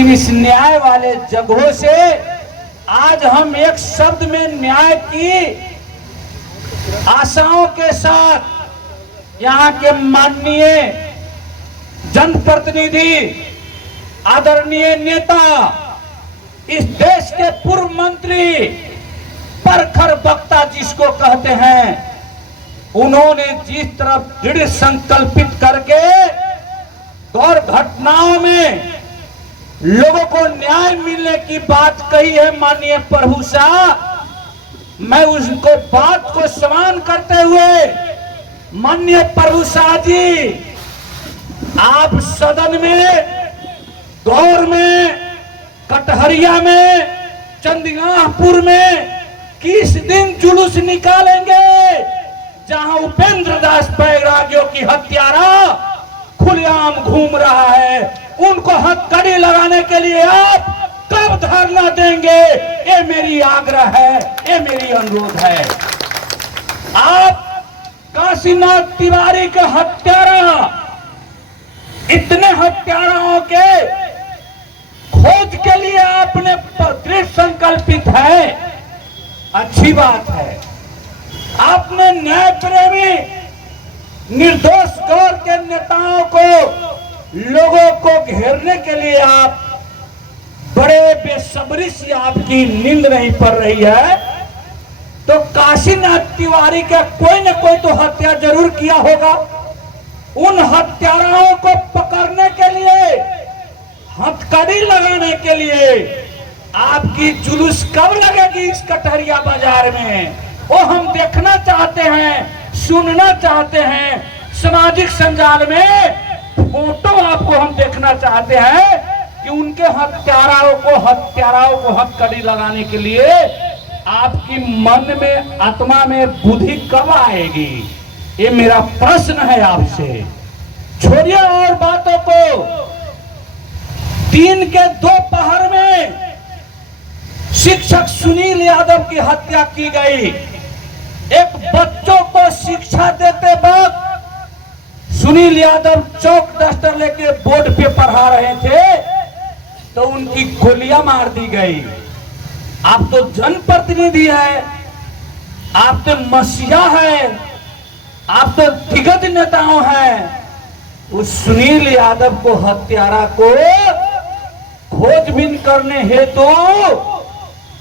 लेकिन इस न्याय वाले जगहों से आज हम एक शब्द में न्याय की आशाओं के साथ यहाँ के माननीय जनप्रतिनिधि, आदरणीय नेता, इस देश के पूर्व मंत्री, परखर वक्ता जिसको कहते हैं, उन्होंने जिस तरफ दृढ़ संकल्पित करके और घटनाओं में लोगों को न्याय मिलने की बात कही है माननीय प्रभु शाह, मैं उसको बात को सम्मान करते हुए माननीय प्रभु शाह जी, आप सदन में, गौर में, कटहरिया में, चंदियापुर में किस दिन जुलूस निकालेंगे जहां उपेंद्र दास बैरागियों की हत्यारा खुलेआम घूम रहा है, उनको हथकड़ी लगाने के लिए आप कब धरना देंगे? ये मेरी आग्रह है, ये मेरी अनुरोध है। आप काशीनाथ तिवारी के हत्यारा, इतने हत्याराओं के खोज के लिए आपने दृढ़ संकल्पित है, अच्छी बात है। आपने न्याय प्रेमी, निर्दोष गौर के नेताओं को, लोगों को घेरने के लिए आप बड़े बेसब्री से आपकी नींद नहीं पड़ रही है, तो काशीनाथ तिवारी का कोई न कोई तो हत्या जरूर किया होगा। उन हत्याराओं को पकड़ने के लिए, हथकड़ी लगाने के लिए आपकी जुलूस कब लगेगी इस कटहरिया बाजार में? वो हम देखना चाहते हैं, सुनना चाहते हैं। सामाजिक संजाल में फोटो आपको हम देखना चाहते हैं कि उनके हत्याराओं को हथकड़ी लगाने के लिए आपकी मन में, आत्मा में बुद्धि कब आएगी? ये मेरा प्रश्न है आपसे। छोड़िए और बातों को। दिन के दोपहर में शिक्षक सुनील यादव की हत्या की गई। एक बच्चों को शिक्षा देते वक्त सुनील यादव चौक डस्टर लेके बोर्ड पे पढ़ा रहे थे तो उनकी गोलियां मार दी गई। आप तो जनप्रतिनिधि है, आप तो मसीहा है, आप तो दिग्गज नेताओं हैं। उस सुनील यादव को, हत्यारा को खोजबीन करने हेतु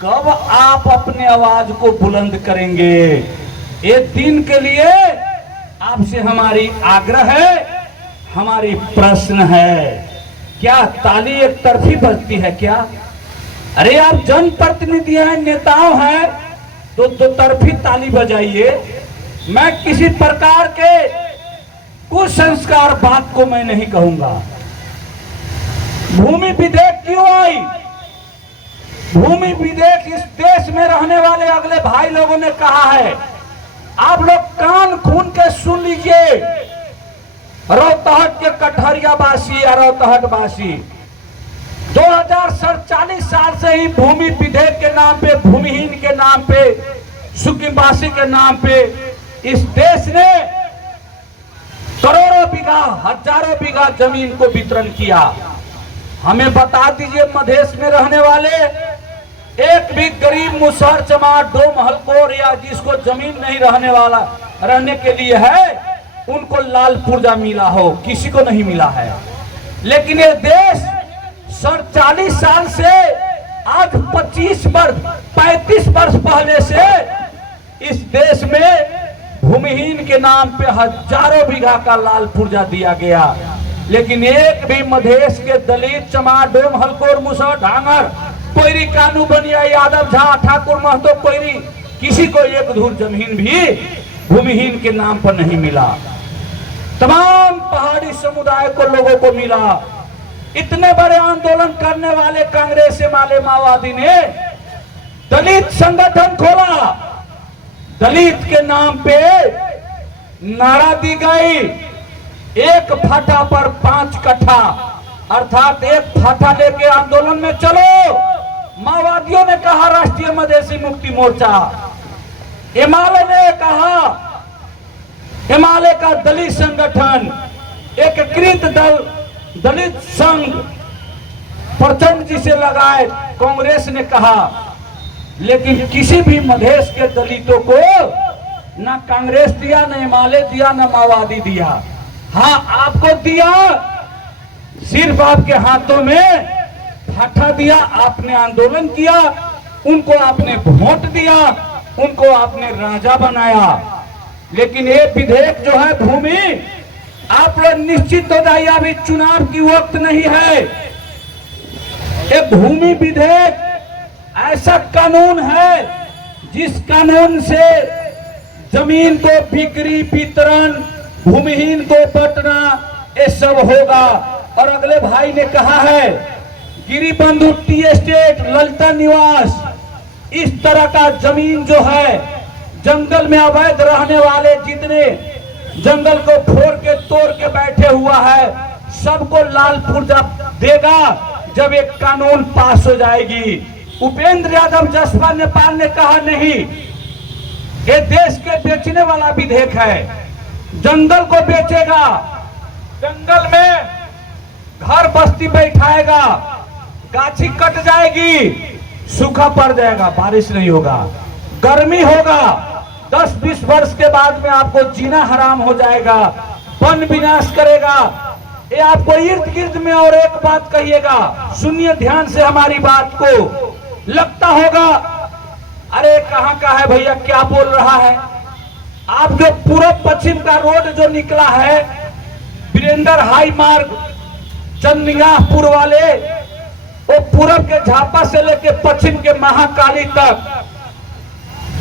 कब आप अपने आवाज को बुलंद करेंगे? एक दिन के लिए आपसे हमारी आग्रह है, हमारी प्रश्न है। क्या ताली एक तरफी बजती है क्या? अरे आप जनप्रतिनिधि हैं, नेताओं हैं, तो दो तरफी ताली बजाइए। मैं किसी प्रकार के कुसंस्कार बात को मैं नहीं कहूंगा। भूमि विधेयक क्यों आई? भूमि विधेयक इस देश में रहने वाले अगले भाई लोगों ने कहा है, आप लोग कान खून के सुन लीजिए। रोहतहट के कटहरिया वासी या रोहतहट वासी 2047 साल से ही भूमि विधेयक के नाम पे, भूमिहीन के नाम पे, सुखवासी के नाम पे इस देश ने करोड़ों बीघा, हजारों बीघा जमीन को वितरण किया। हमें बता दीजिए, मधेश में रहने वाले एक भी गरीब मुसहर, चमार, डोम, हलकोर या जिसको जमीन नहीं रहने के लिए है, उनको लाल पुर्जा मिला हो, किसी को नहीं मिला है। लेकिन ये देश 40 साल से आज 35 वर्ष पहले से इस देश में भूमिहीन के नाम पे हजारों बीघा का लाल पुर्जा दिया गया। लेकिन एक भी मधेश के दलित, चमार, डोम, हलकोर, मुसहर, ढांगर, कोयरी, कानू, बनिया, यादव, झा, ठाकुर, महतो, कोयरी, किसी को एक धूर जमीन भी भूमिहीन के नाम पर नहीं मिला। तमाम पहाड़ी समुदाय को, लोगों को मिला। इतने बड़े आंदोलन करने वाले कांग्रेस वाले माओवादी ने दलित संगठन खोला। दलित के नाम पे नारा दी गई, एक फाटा पर 5 कट्ठा, अर्थात एक फाटा लेके आंदोलन में चलो। माओवादियों ने कहा, राष्ट्रीय मधेसी मुक्ति मोर्चा, हिमालय ने कहा, हिमालय का दलित संगठन, एकीकृत दल, दलित संघ, प्रचंड जी से लगाए कांग्रेस ने कहा, लेकिन किसी भी मधेश के दलितों को ना कांग्रेस दिया, ना हिमालय दिया, ना माओवादी दिया। हाँ, आपको दिया, सिर्फ आपके हाथों में फाठा दिया। आपने आंदोलन किया, उनको आपने वोट दिया, उनको आपने राजा बनाया। लेकिन ये विधेयक जो है भूमि, आप लोग निश्चित हो जाइए, अभी चुनाव की वक्त नहीं है। ये भूमि विधेयक ऐसा कानून है जिस कानून से जमीन को बिक्री, वितरण, भूमिहीन को बंटना, ये सब होगा। और अगले भाई ने कहा है गिरिबंधु टी एस्टेट, ललिता निवास, इस तरह का जमीन जो है, जंगल में अवैध रहने वाले जितने जंगल को फोड़ के तोड़ के बैठे हुआ है, सबको लाल पुर्जा देगा जब एक कानून पास हो जाएगी। उपेंद्र यादव जसपा नेपाल ने कहा नहीं, ये देश के बेचने वाला विधेयक है, जंगल को बेचेगा, जंगल में घर बस्ती बैठाएगा, गाछी कट जाएगी, सूखा पड़ जाएगा, बारिश नहीं होगा, गर्मी होगा, 10-20 वर्ष के बाद में आपको जीना हराम हो जाएगा, वन विनाश करेगा। ये आपको इर्द गिर्द में और एक बात कहिएगा, सुनिए ध्यान से हमारी बात को। लगता होगा अरे कहां का है भैया, क्या बोल रहा है। आप जो पूर्व पश्चिम का रोड जो निकला है, वीरेंद्र हाई मार्ग, चंदनिगाहपुर वाले, वो पूरब के झापा से लेके पश्चिम के महाकाली तक,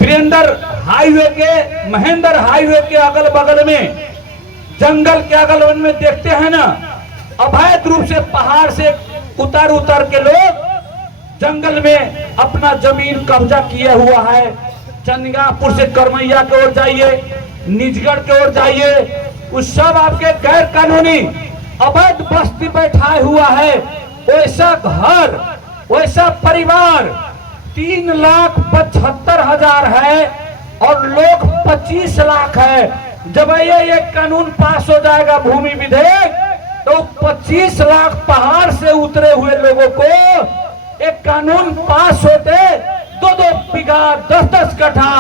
वीरेंद्र हाईवे के, महेंद्र हाईवे के अगल बगल में, जंगल के अगल बगल में देखते हैं ना, अवैध रूप से पहाड़ से उतर के लोग जंगल में अपना जमीन कब्जा किया हुआ है। चंदनिगाहपुर से करमैया की ओर जाइए, निजगढ़ की ओर जाइए, उस सब आपके गैर कानूनी अवैध बस्ती बैठाए हुआ है। वैसा घर, वैसा परिवार 3,75,000 है और लोग 25 लाख है। जब ये कानून पास हो जाएगा भूमि विधेयक, तो 25 लाख पहाड़ से उतरे हुए लोगों को एक कानून पास होते 2-2 बीघा, 10-10 कट्ठा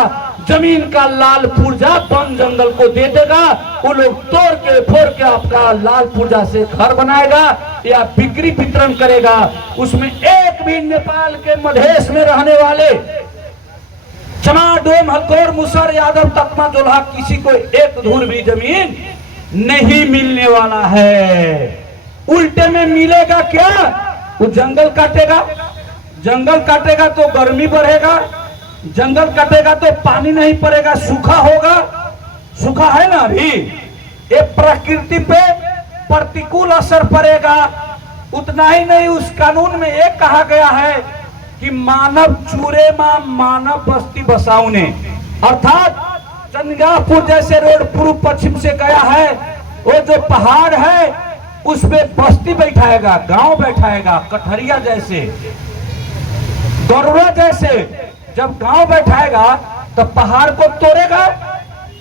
जमीन का लाल पुर्जा वन जंगल को दे देगा। वो लोग तोड़ के फोड़ के आपका लाल पुर्जा से घर बनाएगा या बिक्री वितरण करेगा। उसमें एक भी नेपाल के मधेश में रहने वाले चमा, डोम, हलकोर, मुसर, यादव, तकमा, जोल्हा, किसी को एक धूर भी जमीन नहीं मिलने वाला है। उल्टे में मिलेगा क्या? वो जंगल काटेगा, जंगल काटेगा तो गर्मी बढ़ेगा, जंगल कटेगा तो पानी नहीं पड़ेगा, सूखा होगा। सूखा है ना अभी, ये प्रकृति पे प्रतिकूल असर पड़ेगा। उतना ही नहीं, उस कानून में एक कहा गया है कि मानव चूरे मां मानव बस्ती बसाउने, अर्थात चंदनिगाहपुर जैसे रोड पूर्व पश्चिम से गया है, वो जो पहाड़ है उसमें बस्ती बैठाएगा, गांव बैठाएगा, कठरिया जैसे, गरुड़ा जैसे। जब गांव बैठाएगा तो पहाड़ को तोड़ेगा,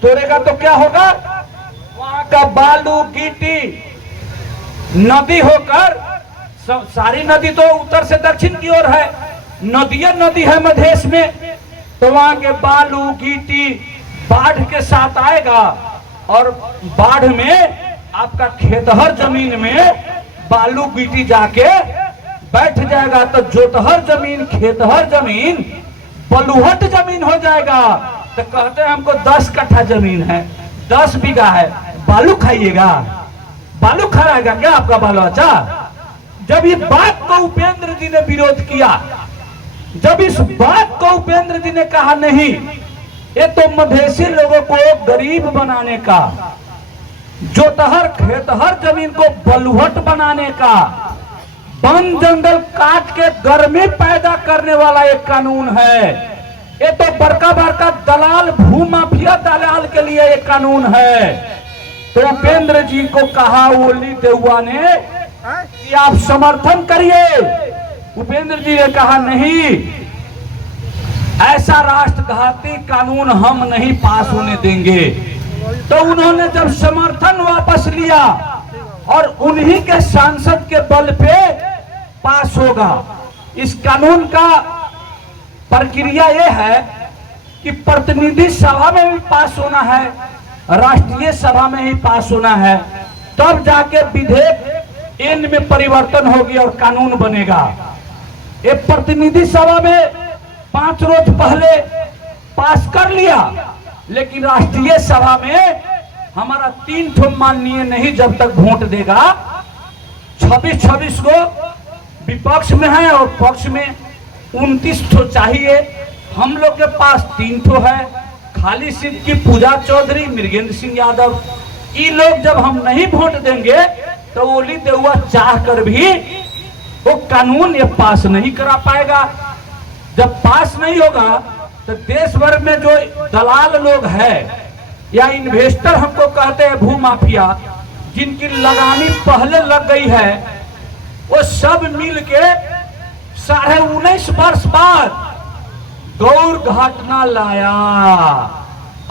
तोड़ेगा तो क्या होगा, वहां का बालू गिट्टी नदी होकर, सारी नदी तो उत्तर से दक्षिण की ओर है, नदियां नदी है मधेश में, तो वहां के बालू गिट्टी बाढ़ के साथ आएगा और बाढ़ में आपका खेतहर जमीन में बालू गिट्टी जाके बैठ जाएगा। तो जोतहर जमीन, खेतहर जमीन बलुहट जमीन हो जाएगा। तो कहते हैं हमको 10 कट्ठा जमीन है, 10 बीघा है, बालू खाइएगा, बालू खाएगा क्या आपका बाल बच्चा? जब ये बात को उपेंद्र जी ने विरोध किया, जब इस बात को उपेंद्र जी ने कहा नहीं, ये तो मधेसी लोगों को गरीब बनाने का, जोतहर खेतहर जमीन को बलुहट बनाने का, वन जंगल काट के गर्मी पैदा करने वाला एक कानून है। ये तो बड़का बड़का दलाल, भूमाफिया दलाल के लिए एक कानून है। तो उपेंद्र जी को कहा ओली देउआ ने कि आप समर्थन करिए। उपेंद्र जी ने कहा नहीं, ऐसा राष्ट्रघाती कानून हम नहीं पास होने देंगे। तो उन्होंने जब समर्थन वापस लिया और उन्हीं के सांसद के बल पे पास होगा। इस कानून का प्रक्रिया यह है कि प्रतिनिधि सभा में भी पास होना है, राष्ट्रीय सभा में ही पास होना है, तब जाके विधेयक इन में परिवर्तन होगी और कानून बनेगा। ये प्रतिनिधि सभा में 5 रोज पहले पास कर लिया, लेकिन राष्ट्रीय सभा में हमारा 3 ठो माननीय नहीं जब तक वोट देगा। 26 को विपक्ष में है और पक्ष में 29 ठो चाहिए। हम लोग के पास 3 ठो है, खाली सीट की पूजा चौधरी, मृगेंद्र सिंह यादव। ये लोग जब हम नहीं वोट देंगे तो ओली देउआ चाह कर भी वो कानून ये पास नहीं करा पाएगा। जब पास नहीं होगा तो देश भर में जो दलाल लोग हैं या इन्वेस्टर हमको कहते हैं भूमाफिया, जिनकी लगानी पहले लग गई है, वो सब मिल के 19.5 वर्ष बाद गौर घटना लाया।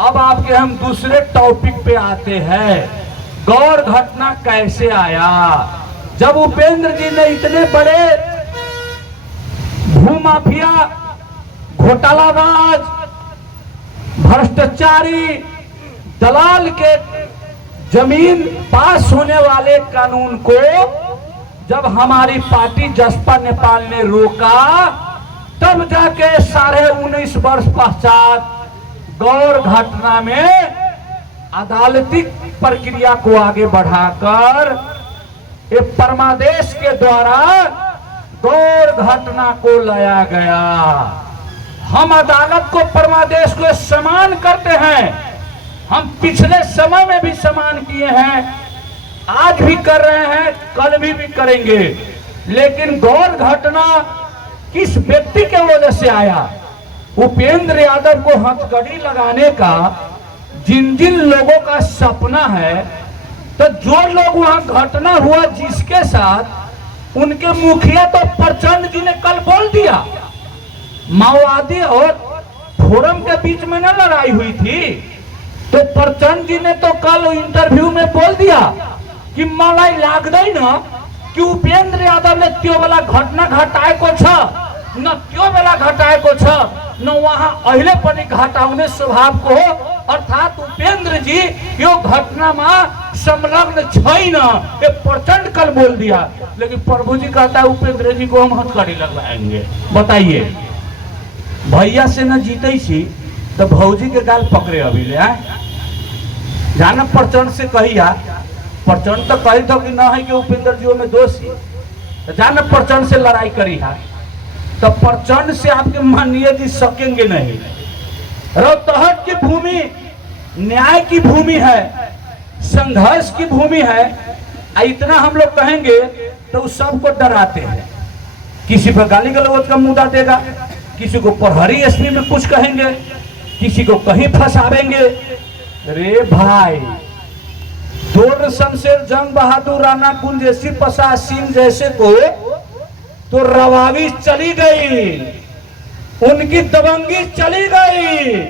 अब आपके हम दूसरे टॉपिक पे आते हैं। गौर घटना कैसे आया? जब उपेंद्र जी ने इतने बड़े भूमाफिया, घोटालाबाज, भ्रष्टाचारी, दलाल के जमीन पास होने वाले कानून को जब हमारी पार्टी जसपा नेपाल ने रोका, तब जाके 19.5 वर्ष पश्चात गौर घटना में अदालती प्रक्रिया को आगे बढ़ाकर ये परमादेश के द्वारा गौर घटना को लाया गया। हम अदालत को, परमादेश को सम्मान करते हैं। हम पिछले समय में भी सम्मान किए हैं, आज भी कर रहे हैं, कल भी करेंगे। लेकिन गौर घटना किस व्यक्ति के वजह से आया? उपेंद्र यादव को हथकड़ी लगाने का जिन जिन लोगों का सपना है, तो जो लोग वहां घटना हुआ जिसके साथ, उनके मुखिया तो प्रचंड जी ने कल बोल दिया। माओवादी और फोरम के बीच में न लड़ाई हुई थी, तो प्रचंड जी ने तो कल इंटरव्यू में बोल दिया कि मलाई लाग गई ना कि उपेंद्र यादव ने त्यो वाला घटना घटाए को छ, न त्यो वाला घटाए को छ, न वहां अहिले पनि घटाउने स्वभाव को, अर्थात उपेंद्र जी यो घटना में संलग्न छैन, ये प्रचंड कल बोल दिया। लेकिन प्रभु जी कहता है उपेंद्र जी को हम हथकड़ी लगवाएंगे। बताइए, भैया से न जीते सी तो भौजी के गाल पकड़े अभी ले आए। जाना प्रचंड से कहिया, प्रचंड तो कही दो कि न है कि उपेंद्र जी में दोषी, तो जाना प्रचंड से लड़ाई करी है, तो प्रचंड से आपके माननीय जी सकेंगे नहीं। रोहतहट की भूमि न्याय की भूमि है, संघर्ष की भूमि है। इतना हम लोग कहेंगे तो सबको डराते हैं। किसी पर गाली गलौज का मुद्दा देगा, किसी को प्रहरी एसपी में कुछ कहेंगे, किसी को कहीं फंसावेंगे। रे भाई, दोर शमशेर जंग बहादुर राणा कुंज जैसी पसा सिंह जैसे को तो रवावी चली गई, उनकी दबंगी चली गई।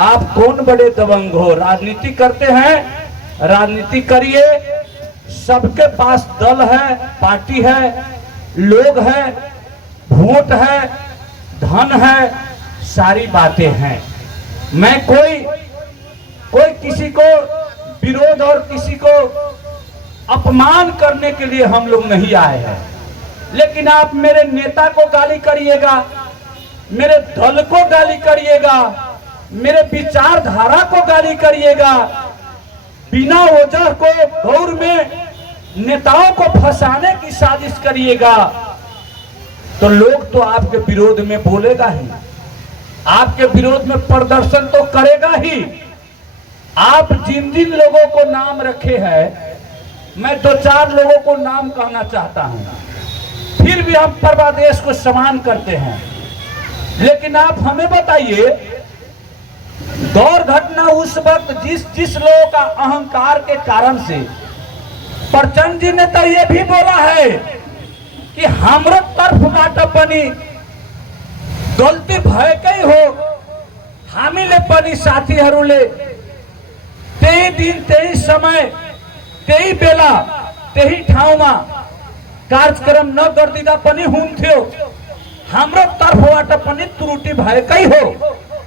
आप कौन बड़े दबंग हो? राजनीति करते हैं, राजनीति करिए। सबके पास दल है, पार्टी है, लोग है, वोट है, धन है, सारी बातें हैं। मैं कोई किसी को विरोध और किसी को अपमान करने के लिए हम लोग नहीं आए हैं। लेकिन आप मेरे नेता को गाली करिएगा, मेरे दल को गाली करिएगा, मेरे विचारधारा को गाली करिएगा, बिना वजह को गौर में नेताओं को फंसाने की साजिश करिएगा, तो लोग तो आपके विरोध में बोलेगा ही, आपके विरोध में प्रदर्शन तो करेगा ही। आप जिन जिन लोगों को नाम रखे हैं, मैं 2-4 लोगों को नाम कहना चाहता हूं। फिर भी हम परमादेश को सम्मान करते हैं। लेकिन आप हमें बताइए, गौर घटना उस वक्त जिस लोगों का अहंकार के कारण से, प्रचंड जी ने तो ये भी बोला है कि हाम्रो तर्फबाट पनि गल्ती भएकै हो, हामीले पनि साथीहरूले त्यही दिन, त्यही समय, त्यही बेला, त्यही ठाउँमा कार्यक्रम न गर्दिँदा पनि हुन्थ्यो, हाम्रो तर्फबाट पनि त्रुटि भएकै हो।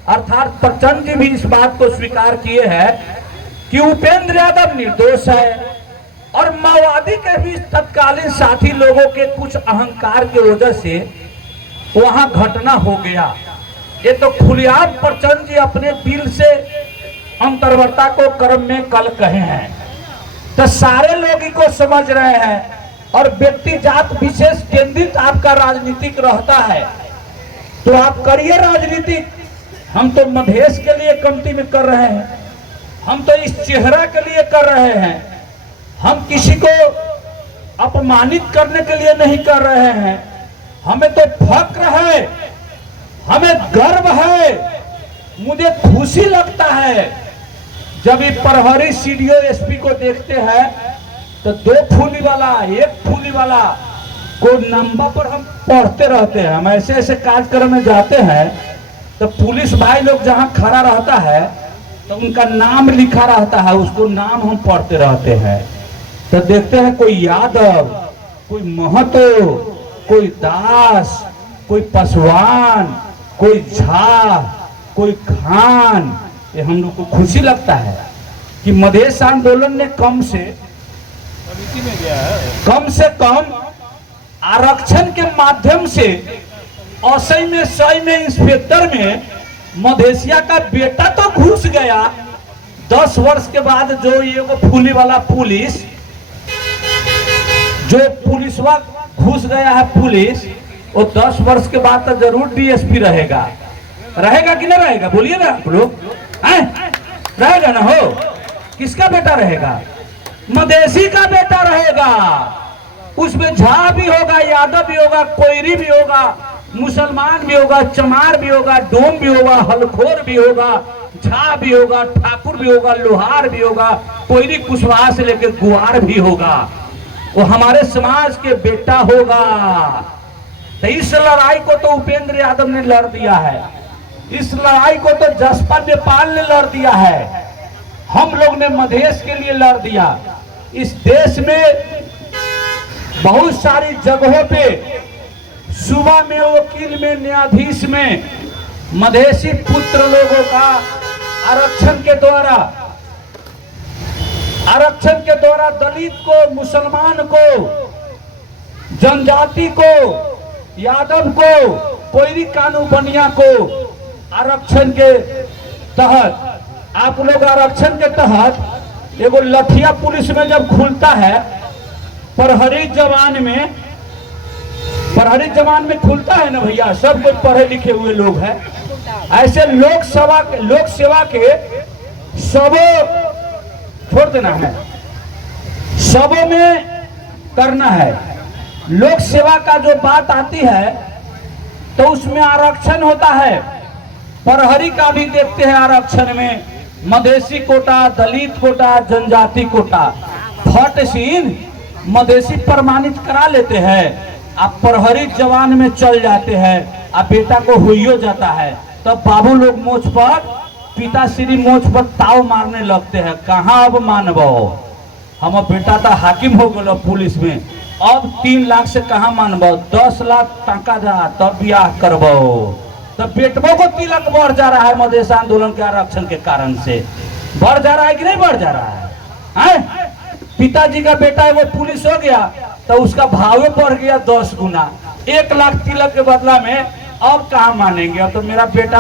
अर्थात प्रचंड जी भी इस बात को स्वीकार किए हैं कि उपेंद्र यादव निर्दोष है और माओवादी के भी तत्कालीन साथी लोगों के कुछ अहंकार की वजह से वहां घटना हो गया। ये तो खुलेआम प्रचंड जी अपने दिल से अंतर्वरता को कर्म में कल कहे हैं, तो सारे लोग को समझ रहे हैं और व्यक्ति जात विशेष केंद्रित आपका राजनीतिक रहता है तो आप करिए राजनीति। हम तो मधेश के लिए कमती में कर रहे हैं, हम तो इस चेहरा के लिए कर रहे हैं, हम किसी को अपमानित करने के लिए नहीं कर रहे हैं। हमें तो फक्र है, हमें गर्व है, मुझे खुशी लगता है जब ये प्रहरी सीडीओ एसपी को देखते हैं तो 2 फूली वाला 1 फूली वाला को नंबर पर हम पढ़ते रहते हैं। हम ऐसे ऐसे कार्यक्रम में जाते हैं तो पुलिस भाई लोग जहां खड़ा रहता है तो उनका नाम लिखा रहता है, उसको नाम हम पढ़ते रहते हैं। तो देखते हैं कोई यादव, कोई महतो, कोई दास, कोई पासवान, कोई झा, कोई खान। ये हम लोग को खुशी लगता है कि मधेश आंदोलन ने कम से कम आरक्षण के माध्यम से 80 में 100 में इंस्पेक्टर में मधेसिया का बेटा तो घुस गया। 10 वर्ष के बाद जो ये वो फूली वाला पुलिस जो पुलिसवा घुस गया है पुलिस, वो 10 वर्ष के बाद तो जरूर डीएसपी रहेगा। रहेगा कि नहीं रहेगा? बोलिए ना आप लोग, रहेगा ना? हो किसका बेटा रहेगा? मधेसी का बेटा रहेगा। उसमें झा भी होगा, यादव भी होगा, कोयरी भी होगा, मुसलमान भी होगा, चमार भी होगा, डोम भी होगा, हलखोर भी होगा, झा भी होगा, ठाकुर भी होगा, लोहार भी होगा, कोयरी कुशवाहा से लेकर गुआर भी होगा। वो हमारे समाज के बेटा होगा। तो इस लड़ाई को तो उपेंद्र यादव ने लड़ दिया है, इस लड़ाई को तो जसपा नेपाल ने लड़ दिया है, हम लोग ने मधेश के लिए लड़ दिया। इस देश में बहुत सारी जगहों पे सुबह में, वकील में, न्यायाधीश में मधेसी पुत्र लोगों का आरक्षण के द्वारा दलित को, मुसलमान को, जनजाति को, यादव को, कोयरी कानू बनिया को आरक्षण के तहत, आप लोग आरक्षण के तहत एगो लठिया पुलिस में जब खुलता है, प्रहरी जवान में खुलता है ना भैया, सब कुछ पढ़े लिखे हुए लोग हैं। ऐसे लोक सेवा के सबों छोड़ देना है, सबों में करना है। लोक सेवा का जो बात आती है तो उसमें आरक्षण होता है। प्रहरी का भी देखते हैं आरक्षण में, मधेसी कोटा, दलित कोटा, जनजाति कोटा। फट सीन मधेसी प्रमाणित करा लेते हैं, आप प्रहरी जवान में चल जाते हैं, आप बेटा को हुई जाता है, तब बाबू लोग मोछ पर, पिताश्री मोछ पर ताव मारने लगते हैं। कहाँ अब मानबो, हम बेटा तो हाकिम हो गलो पुलिस में, अब 3 लाख से कहाँ मानबो, 10 लाख टका जा तब ब्याह करबो। तब बेटबो को तिलक बढ़ जा रहा है मधेश आंदोलन के आरक्षण के कारण से। बढ़ जा रहा है कि नहीं बढ़ जा रहा है? पिताजी का बेटा है वो पुलिस हो गया तो उसका भाव बढ़ गया 10 गुना। 1 लाख तिलक के बदला में अब कहाँ मानेंगे? अब तो मेरा बेटा